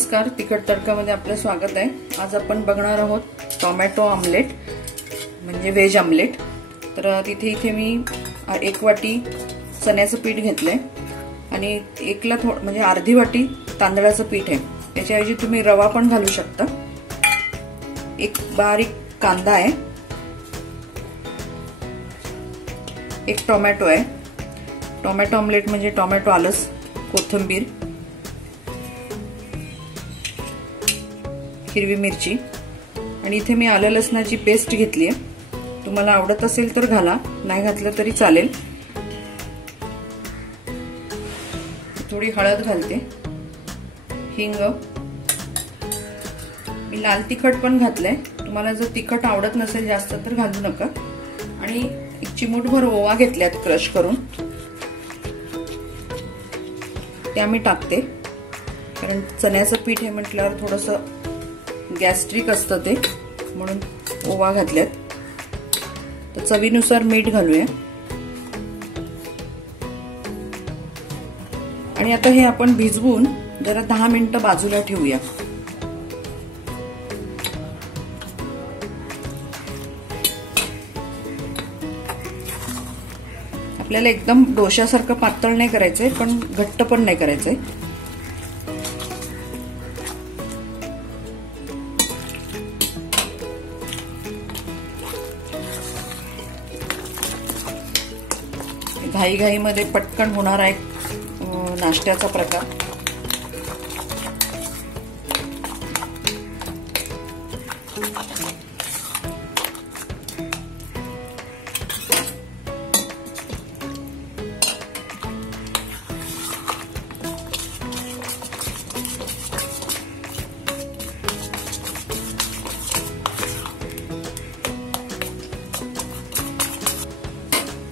नमस्कार, तिखट तडकामध्ये आपलं स्वागत आहे। आज आपण बघणार आहोत टोमॅटो ऑमलेट म्हणजे व्हेज ऑमलेट। तर इथे मी 1 वाटी चण्याचं पीठ घेतलंय आणि म्हणजे अर्धी वाटी तांदळाचं पीठ आहे। त्याच्याऐवजी तुम्ही रवा पण घालू शकता। एक बारीक कांदा आहे, एक टोमॅटो आहे। टोमॅटो ऑमलेट म्हणजे टोमॅटो आलंच, कोथिंबीर, हिरवी मिरची आणि इथे मी आलं लसणाची पेस्ट घेतली आहे। तुम्हाला आवडत असेल तर घाला, नाही घातलं तरी चालेल। थोडी हळद घालते, हिंग, मी लाल तिखट पण घातलंय। तुम्हाला जर तिखट आवडत नसेल जास्त तर घालू नका। आणि एक चिमूटभर ओवा घेतल्यात क्रश करून, त्या मी टाकते, कारण चण्याचं पीठ आहे म्हटल्यावर थोडंसं गॅस्ट्रिक असतं ते, म्हणून ओवा घातल्यात। तर चवीनुसार मीठ घालूया आणि आता हे आपण भिजवून जरा 10 मिनिटं बाजूला ठेवूया। आपल्याला एकदम डोश्यासारखं पातळ नाही करायचंय, पण घट्ट पण नाही करायचंय। घाईघाईमध्ये पटकन होणारा एक नाश्त्याचा प्रकार।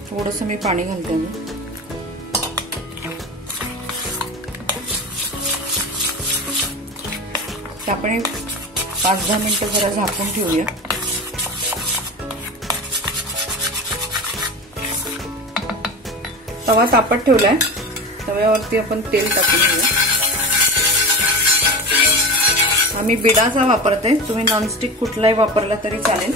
थोडंसं मी पाणी घालते। आपण 5-10 मिनिटं जरा झाकून ठेवूया। तवा तापत ठेवलाय, तव्यावरती आपण तेल टाकून घेऊया। आम्ही बिडाचा वापरते, तुम्ही नॉनस्टिक कुठलाही वापरला तरी चालेल।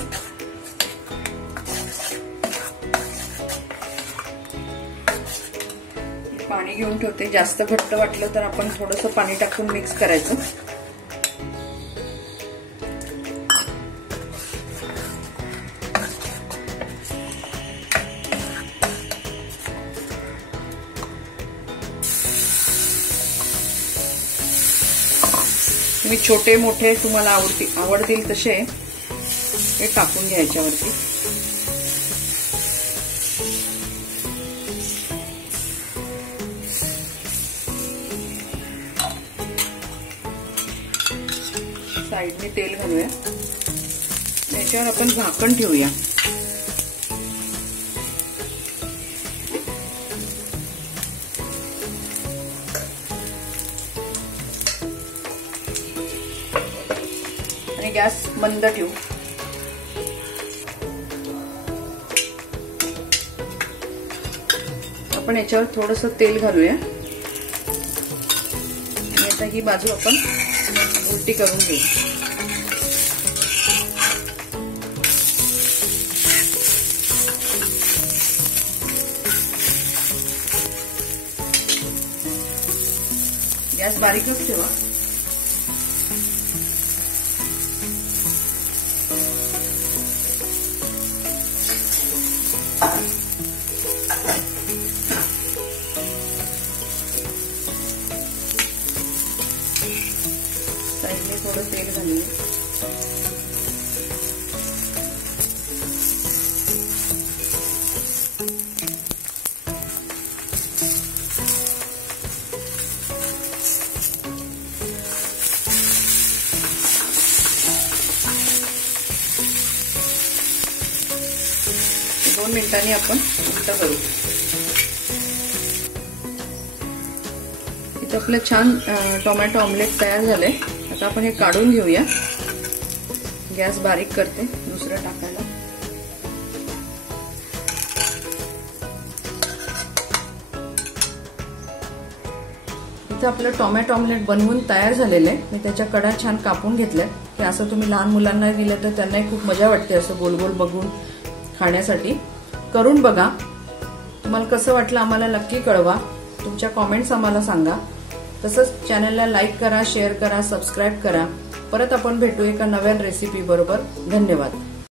पाणी घेऊन ठेवते, जास्त घट्ट वाटलं तर आपण थोडंसं पाणी टाकून मिक्स करायचं। तुम्ही छोटे मोठे तुम्हाला आवडतील तसे हे टाकून घ्यायच्यावरती। साईडने तेल घालूया, याच्यावर आपण झाकण ठेवूया। आणि गॅस मंद ठेवू। आपण याच्यावर थोडंसं तेल घालूया आणि आता ही बाजू आपण उलटी करून घेऊ। गॅस बारीकच ठेवा। साईडने थोडं तेल घालूया। दोन मिनिटांनी आपण उलटं करू। इथं आपलं छान टोमॅटो ऑमलेट तयार झालंय। आता आपण हे काढून घेऊया। गॅस बारीक करते दुसरं टाकायला। इथं आपलं टोमॅटो ऑमलेट बनवून तयार झालेलं आहे. मी त्याच्या कडा छान कापून घेतल्यात की असं तुम्ही लहान मुलांना दिलं तर त्यांनाही खूप मजा वाटते असं गोल गोल बघून खाण्यासाठी. करून बघा. तुम्हाला कसं वाटलं आम्हाला नक्की कळवा. तुमच्या कॉमेंट्स आम्हाला सांगा. तसंच चॅनलला लाईक करा, शेअर करा, सबस्क्राईब करा. परत आपण भेटू एका नव्या रेसिपी बरोबर. धन्यवाद.